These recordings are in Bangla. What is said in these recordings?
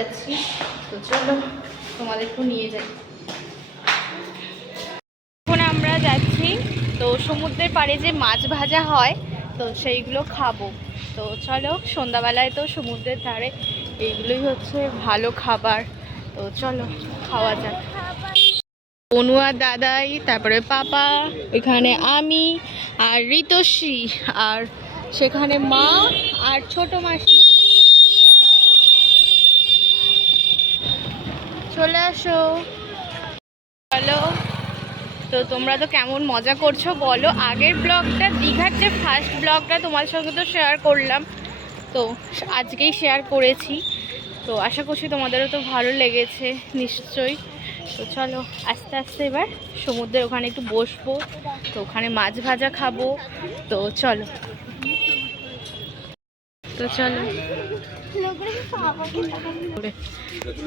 যাচ্ছি। তো চলো তোমাদেরকেও নিয়ে যাই। এখন আমরা যাচ্ছি তো সমুদ্রের পাড়ে যে মাছ ভাজা হয় তো সেইগুলো খাবো। তো চলো, সন্ধ্যাবেলায় তো সমুদ্রের ধারে এইগুলোই হচ্ছে ভালো খাবার। তো চলো খাওয়া যাক। অনুয়া দাদাই, তারপরে পাপা, এখানে আমি আর ঋতশ্রী, আর সেখানে মা আর ছোট মাসি। চলে আসো। চলো, তো তোমরা তো কেমন মজা করছো বলো। আগের ব্লগটা, দীঘার যে ফার্স্ট ব্লগটা তোমাদের সঙ্গে তো শেয়ার করলাম, তো আজকেই শেয়ার করেছি। তো আশা করছি তোমাদেরও তো ভালো লেগেছে নিশ্চয়ই। তো চলো আস্তে আস্তে এবার সমুদ্রের ওখানে একটু বসবো, তো ওখানে মাছ ভাজা খাবো। তো চলো, তো চলো।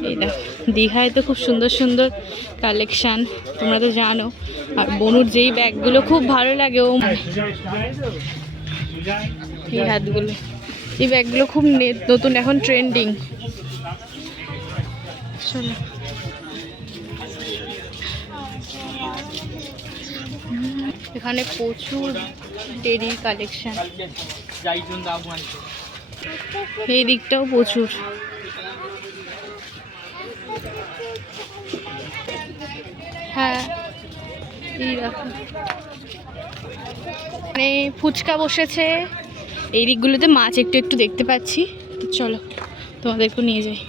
এই দেখো, দীঘায় তো খুব সুন্দর সুন্দর কালেকশান, তোমরা তো জানো। আর বনুর যেই ব্যাগগুলো খুব ভালো লাগে, ও এই হাতগুলো, এই ব্যাগগুলো খুব নতুন, এখন ট্রেন্ডিং। চলো, এখানে প্রচুর ডেরির কালেকশন, এই দিকটাও প্রচুর। হ্যাঁ, এই দেখো, মানে ফুচকা বসেছে। এই দিকগুলোতে মাছ একটু একটু দেখতে পাচ্ছি। তো চলো তোমাদেরকে নিয়ে যাই।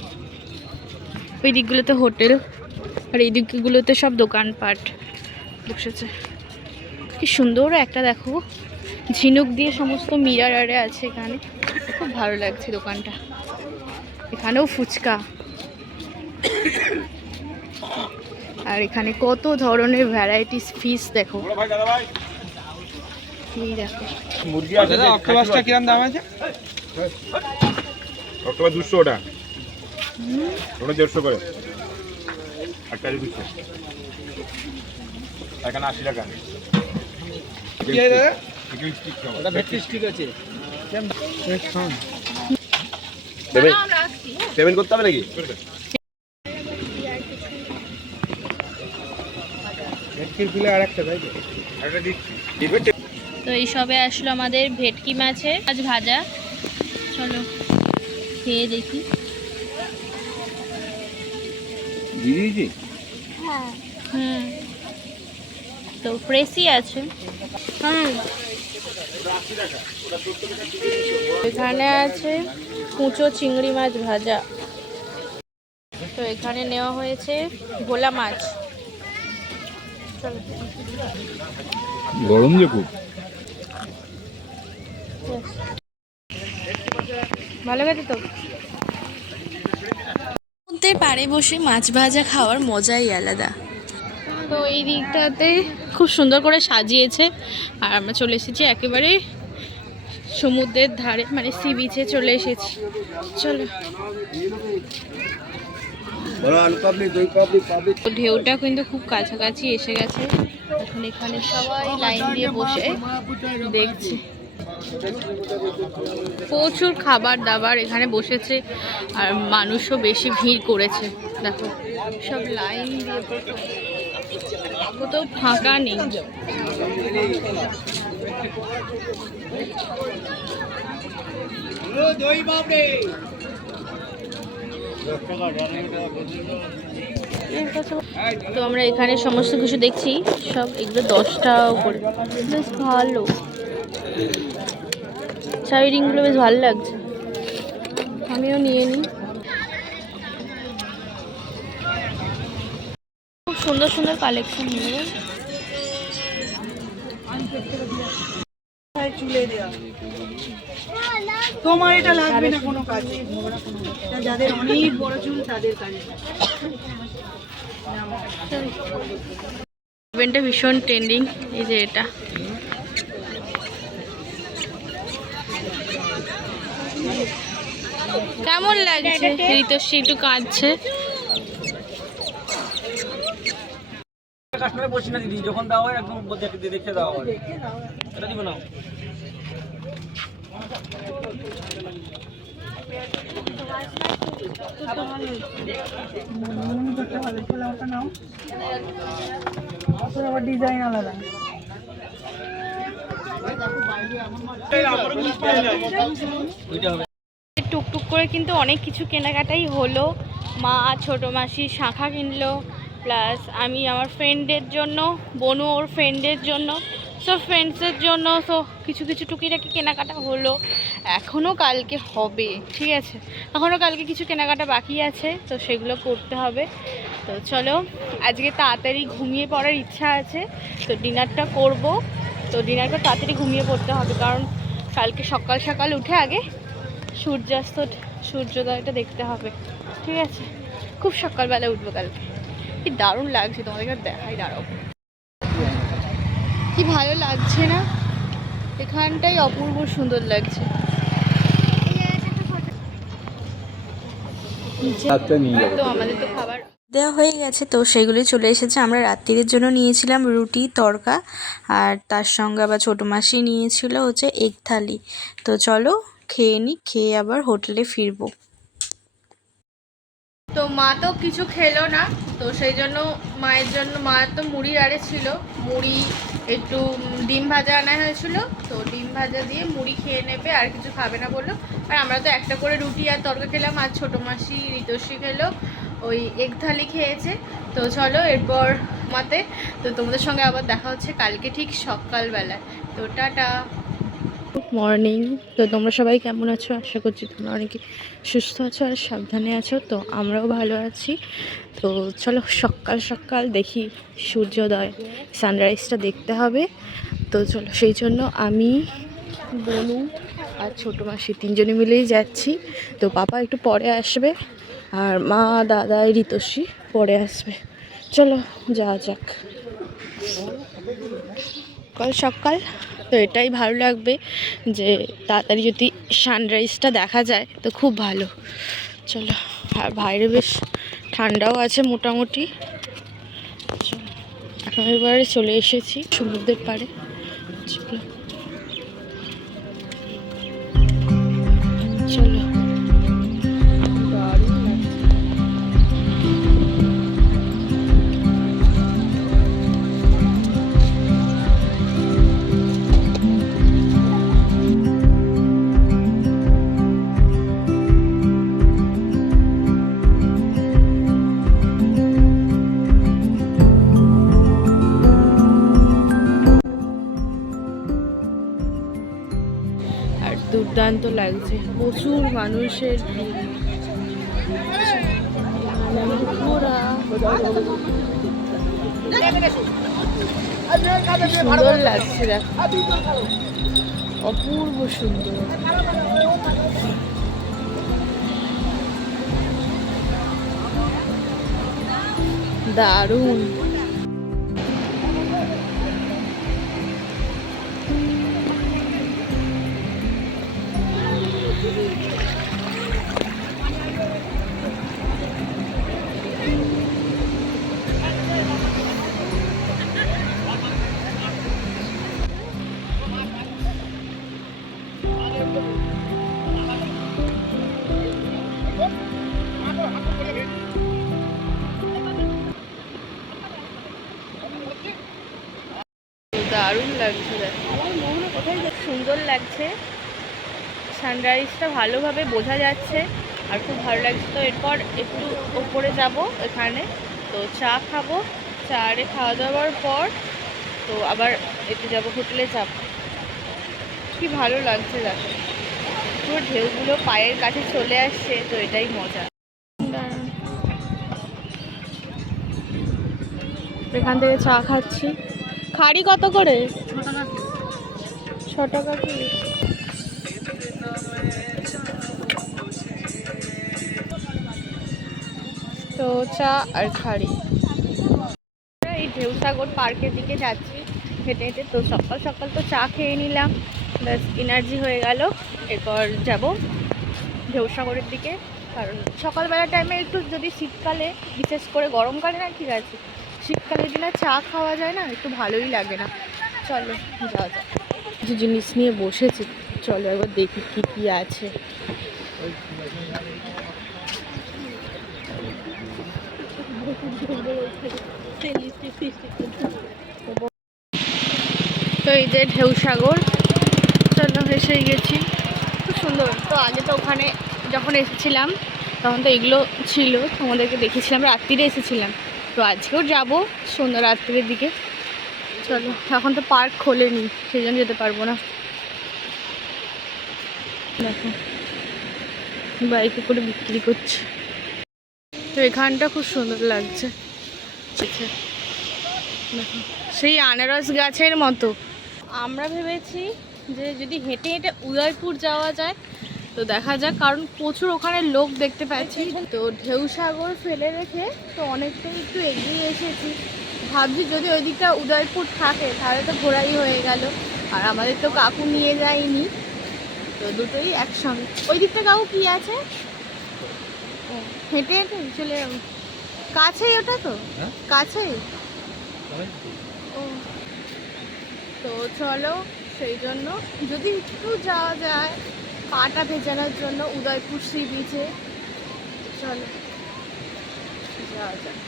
ওই দিকগুলোতে হোটেল, আর এই দিকগুলোতে সব দোকানপাট বসেছে। কি সুন্দর একটা দেখো, ঝিনুক দিয়ে সমস্ত মিরার আরে আছে এখানে, খুব ভালো লাগছে দোকানটা। এখানেও ফুচকা, আর এখানে কত ধরনের ভ্যারাইটিস ফিশ দেখো। এই দেখো মুরগি আছে। দাদা অক্টোপাসটা কিরকম দাম আছে? অক্টোপাস 200 টাকা, ওটা 150 করে। একটা 200, এখানে 80 টাকা। কি আছে দাদা? এটা ভেটকি স্টিক আছে। পেমেন্ট করতে হবে নাকি? ভেটকির ফিলে আরেকটা তাই তো? একটা দিচ্ছি। তো এই সবে আসলো আমাদের ভেটকি মাছের মাছ ভাজা। চলো খেয়ে দেখি। দিদি হুম, তো ফ্রেশই আছে। এখানে আছে কুচো চিংড়ি মাছ ভাজা। তো এখানে নেওয়া হয়েছে ভোলা মাছ। চলো, গরম যে খুব ভালো গেছে তো। সমুদ্রের পাড়ে বসে মাছ ভাজা খাওয়ার মজাই আলাদা। তো এই দিকটাতে খুব সুন্দর করে সাজিয়েছে, আর আমরা চলে এসেছি একেবারে সমুদ্রের ধারে, মানে সি বিচে চলে এসেছি। চলো, ঢেউটা কিন্তু খুব কাছাকাছি এসে গেছে। এখন এখানে সবাই লাইন দিয়ে বসে দেখছে। প্রচুর খাবার দাবার এখানে বসেছে, আর মানুষও বেশি ভিড় করেছে। দেখো সব লাইন দিয়ে, কোথাও ফাঁকা নেই। তো আমরা এখানে সমস্ত কিছু দেখছি, সব এগুলো 10 টাকা করে, বেশ ভালো। শাড়ি রিংগুলো বেশ ভালো লাগছে, আমিও নিয়ে নিই। খুব সুন্দর সুন্দর কালেকশন নিয়ে। তোমার এটা লাগবে না কোনো কাজে, এটা যাদের অনেক বড় চুল তাদের কাজে। ইভেন্টটা ভীষণ ট্রেন্ডিং, এই যে এটা। কেমন লাগছে? ঋতশ্রী একটু কাঁদছে। কাস্টমারে বসি না দিদি, যখন দেওয়া হয় একদম দেখে দেওয়া হয়। এটা দিব না। ডিজাইন আলাদা। টুকটুক করে কিন্তু অনেক কিছু কেনাকাটাই হলো। মা ছোটো মাসি শাঁখা কিনলো, প্লাস আমি আমার ফ্রেন্ডের জন্য, বনু ওর ফ্রেন্ডের জন্য, সব ফ্রেন্ডসের জন্য তো কিছু কিছু টুকিটাকি কেনাকাটা হলো। এখনও কালকে হবে, ঠিক আছে, এখনও কালকে কিছু কেনাকাটা বাকি আছে, তো সেগুলো করতে হবে। তো চলো, আজকে তাড়াতাড়ি ঘুমিয়ে পড়ার ইচ্ছা আছে, তো ডিনারটা করব। তো ডিনারটা তাড়াতাড়ি ঘুমিয়ে পড়তে হবে, কারণ কালকে সকাল সকাল উঠে আগে সূর্যোদয়টা দেখতে হবে, ঠিক আছে। খুব সকালবেলা উঠবো কালকে। কি দারুণ লাগছে, তোমাদেরকে দেখাই, দাঁড়াও। কি ভালো লাগছে না, এখানটাই অপূর্ব সুন্দর লাগছে। তো আমাদের তো খাবার দেওয়া হয়ে গেছে, তো সেগুলি চলে এসেছে। আমরা রাত্রির জন্য নিয়েছিলাম রুটি তড়কা, আর তার সঙ্গে আবার ছোটো মাসি নিয়েছিল হচ্ছে এগ থালি। তো চলো খেয়ে নিই, খেয়ে আবার হোটেলে ফিরবো। তো মা তো কিছু খেলো না, তো সেই জন্য মায়ের তো মুড়ি আরে ছিল, মুড়ি একটু ডিম ভাজা আনা হয়েছিল, তো ডিম ভাজা দিয়ে মুড়ি খেয়ে নেবে, আর কিছু খাবে না বললো। আর আমরা তো একটা করে রুটি আর তরকা খেলাম, আর ছোটো মাসি ঋতস্বী খেলো ওই এগ থালি খেয়েছে। তো চলো এরপর মাতে, তো তোমাদের সঙ্গে আবার দেখা হচ্ছে কালকে ঠিক সকালবেলায়। তো টাটা, গুড মর্নিং। তো তোমরা সবাই কেমন আছো? আশা করছি তোমরা অনেকে সুস্থ আছো আর সাবধানে আছো। তো আমরাও ভালো আছি। তো চলো সকাল সকাল দেখি সূর্যোদয়, সানরাইজটা দেখতে হবে। তো চলো, সেই জন্য আমি, বনু আর ছোটো মাসি তিনজনে মিলেই যাচ্ছি। তো পাপা একটু পরে আসবে, আর মা, দাদা, ঋতস্বী পরে আসবে। চলো যাওয়া যাক। সকাল সকাল তো এটাই ভালো লাগবে যে তাড়াতাড়ি যদি সানরাইজটা দেখা যায় তো খুব ভালো। চলো, আর বাইরে বেশ ঠান্ডাও আছে মোটামুটি। চলো, এখন এবারে চলে এসেছি সমুদ্রের পাড়ে। চলো চলো, দারুণ লাগছে। দুর্দান্ত লাগছে, প্রচুর মানুষের ভিড়। সুন্দর লাগছে, দেখো অপূর্ব সুন্দর। দারুণ। দারুণ লাগছে, সুন্দর লাগছে, সানরাইজটা ভালোভাবে বোঝা যাচ্ছে আর খুব ভালো লাগছে। তো এরপর একটু ওপরে যাব, এখানে তো চা খাবো, চারে খাওয়া দাওয়ার পর তো আবার একটু যাব, হোটেলে যাব। কি ভালো লাগছে, দেখো পুরো ঢেউগুলো পায়ের কাছে চলে আসছে, তো এটাই মজা। এখান থেকে চা খাচ্ছি। খাড়ি কত করে? 6 টাকা কি? তো চা আর খাড়ি। এই ঢেউসাগর পার্কের দিকে যাচ্ছি হেঁটে হেঁটে। তো সকাল সকাল তো চা খেয়ে নিলাম, ব্যাস এনার্জি হয়ে গেল। এরপর যাব ঢেউসাগরের দিকে, কারণ সকালবেলা টাইমে একটু, যদি শীতকালে, বিশেষ করে গরমকালে না ঠিক আছে, শীতকালে দিনে চা খাওয়া যায় না, একটু ভালোই লাগে না। চলো যাওয়া যাক। কিছু জিনিস নিয়ে বসেছি, চলো একবার দেখি কি কি আছে। তো এই যে ঢেউসাগর, চলো এসে গেছি, খুব সুন্দর। তো আগে তো ওখানে যখন এসেছিলাম তখন তো এগুলো ছিল, তোমাদেরকে দেখেছিলাম, রাত্রিরে এসেছিলাম। তো আজকেও যাবো সন্ধ্যা রাত্রির দিকে। চলো, এখন তো পার্ক খোলেনি, সেই জন্য যেতে পারবো না। দেখো বাইকে করে বিক্রি করছে। তো এখানটা খুব সুন্দর লাগছে, দেখো সেই আনারস গাছের মতো। আমরা ভেবেছি যে যদি হেঁটে হেঁটে উদয়পুর যাওয়া যায় তো দেখা যাক, কারণ প্রচুর ওখানে লোক দেখতে পাচ্ছি। তো ঢেউসাগর ফেলে রেখে তো অনেকটাই একটু এগিয়ে এসেছি। ভাবছি যদি ওই দিকটা উদয়পুর থাকে তাহলে তো ঘোরাই হয়ে গেল, আর আমাদের তো কাকু নিয়ে যায়নি, তো দুটোই একসঙ্গে। ওই দিকটা কাকু কি আছে? ও হেঁটে হেঁটে চলে যাবো, কাছেই ওটা তো, কাছেই। ও তো চলো, সেই জন্য যদি একটু যাওয়া যায় পাটা ভেজানোর জন্য উদয়পুর সি বিচে, চলো যাওয়া যায়।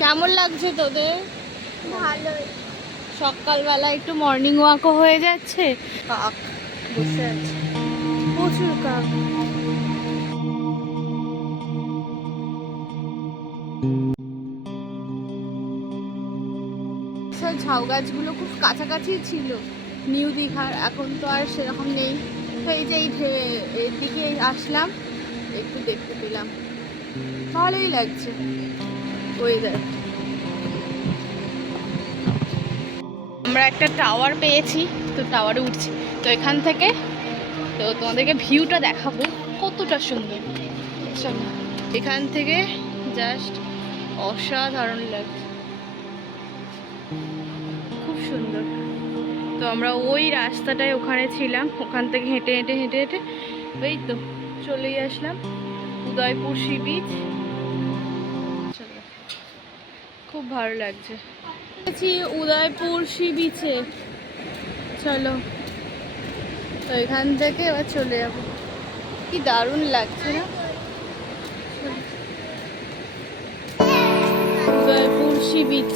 কেমন লাগছে তোদের? ভালোই। সকালবেলা একটু মর্নিং ওয়াকও হয়ে যাচ্ছে। কাক বসে আছে, প্রচুর কাক। ঝাউ গাছগুলো খুব কাছাকাছি ছিল নিউ দীঘার, এখন তো আর সেরকম নেই। তো এই যে এর দিকে আসলাম, একটু দেখতে পেলাম, ভালোই লাগছে ওয়েদার। আমরা একটা টাওয়ার পেয়েছি, তো টাওয়ারে উঠছি। তো এখান থেকে তো তোমাদেরকে ভিউটা দেখাবো কতটা সুন্দর। চলো, এখান থেকে জাস্ট অসাধারণ লাগছে, খুব সুন্দর। তো আমরা ওই রাস্তাটায় ওখানে ছিলাম, ওখান থেকে হেঁটে হেঁটে হেঁটে হেঁটে ওই তো চলেই আসলাম উদয়পুর সি বিচ। চলো, খুব ভালো লাগছে। উদয়পুর সি বিচে, চলো তো এখান থেকে এবার চলে যাবো। কি দারুণ লাগছে না? Udaipur sea beach.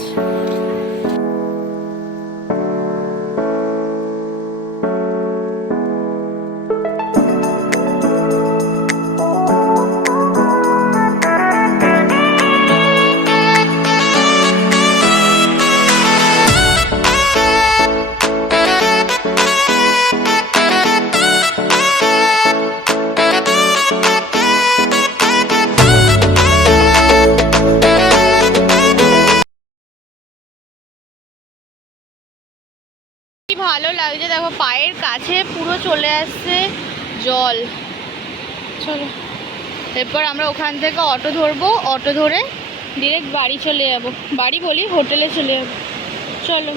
ভালো লাগছে, দেখো পায়ের কাছে পুরো চলে আসছে জল। চলো, এরপর আমরা ওখান থেকে অটো ধরবো, অটো ধরে ডিরেক্ট বাড়ি চলে যাব, বাড়ি বলি হোটেলে চলে যাব। চলো,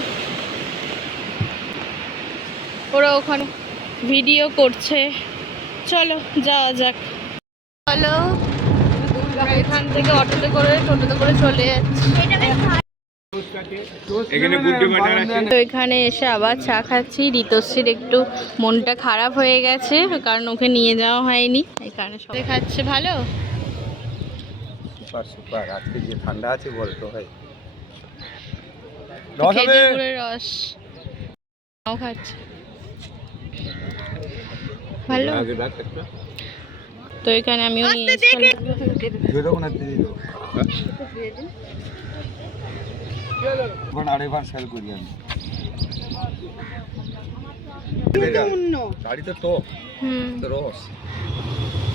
ওরা ওখানে ভিডিও করছে, চলো যাওয়া যাক। চলো, এখান থেকে অটোতে করে টোটোতে করে চলে যাচ্ছি। তো এখানে এসে আবার চা খাচ্ছি। ঋতশ্রীর একটু মনটা খারাপ হয়ে গেছে, কারণ ওকে নিয়ে যাওয়া হয়নি, এই কারণে সবাই খাচ্ছে। ভালো, সুপার সুপার। আজকে যে ঠান্ডা আছে বলতো ভাই, খেজুরের রস খাচ্ছে, ভালো। তো এখানে আমিও নিয়ে আরেকবার সেল করি আমি গাড়িতে তো রস।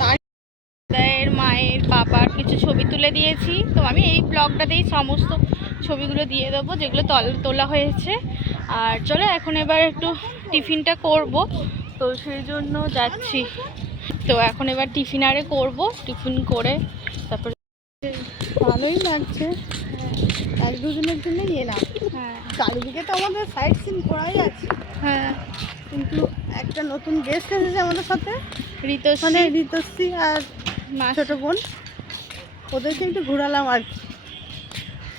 তাদের মায়ের বাবার কিছু ছবি তুলে দিয়েছি, তো আমি এই ব্লগটাতেই সমস্ত ছবিগুলো দিয়ে দেবো যেগুলো তোলা হয়েছে। আর চলো এখন এবার একটু টিফিনটা করব, তো সেই জন্য যাচ্ছি। তো এখন এবার টিফিন আরে করবো, টিফিন করে তারপরে। ভালোই লাগছে, এক দুজনের জন্যই এলাম। হ্যাঁ চারিদিকে তো আমাদের সাইড সিন করাই আছে, হ্যাঁ, কিন্তু একটা নতুন গেস্ট এসেছে আমাদের সাথে, মানে ঋতশ্রী আর ছোট বোন, ওদেরকে একটু ঘোরালাম আর কি।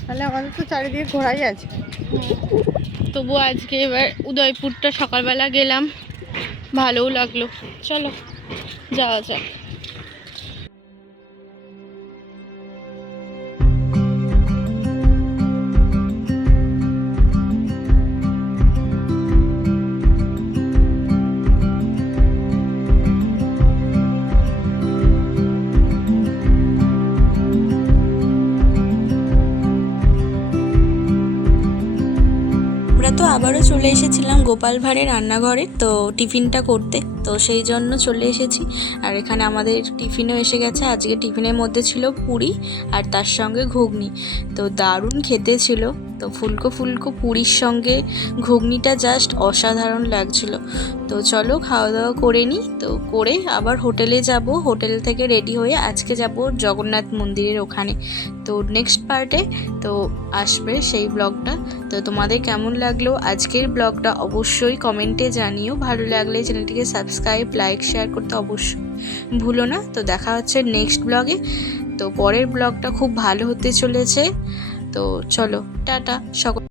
তাহলে আমাদের তো চারিদিকে ঘোরাই আছে। তবু আজকে এবার উদয়পুরটা সকালবেলা গেলাম, ভালোও লাগলো। চলো যাওয়া যাক। আবারও চলে এসেছিলাম গোপাল ভাঁড়ের রান্নাঘরে তো টিফিনটা করতে, তো সেই জন্য চলে এসেছি। আর এখানে আমাদের টিফিনও এসে গেছে। আজকে টিফিনের মধ্যে ছিল পুরি আর তার সঙ্গে ঘুগনি, তো দারুণ খেতে ছিল। তো ফুলকো ফুলকো পুরীর সঙ্গে ঘুগনিটা জাস্ট অসাধারণ লাগছিল। তো চলো খাওয়া দাওয়া করে নিই, তো করে আবার হোটেলে যাব। হোটেল থেকে রেডি হয়ে আজকে যাব জগন্নাথ মন্দিরের ওখানে। তো নেক্সট পার্টে তো আসবে সেই ব্লগটা। তো তোমাদের কেমন লাগলো আজকের ব্লগটা অবশ্যই কমেন্টে জানিও। ভালো লাগলে চ্যানেলটিকে সাবস্ক্রাইব, লাইক, শেয়ার করতে অবশ্যই ভুলো না। তো দেখা হচ্ছে নেক্সট ব্লগে। তো পরের ব্লগটা খুব ভালো হতে চলেছে। তো চলো টাটা সকল।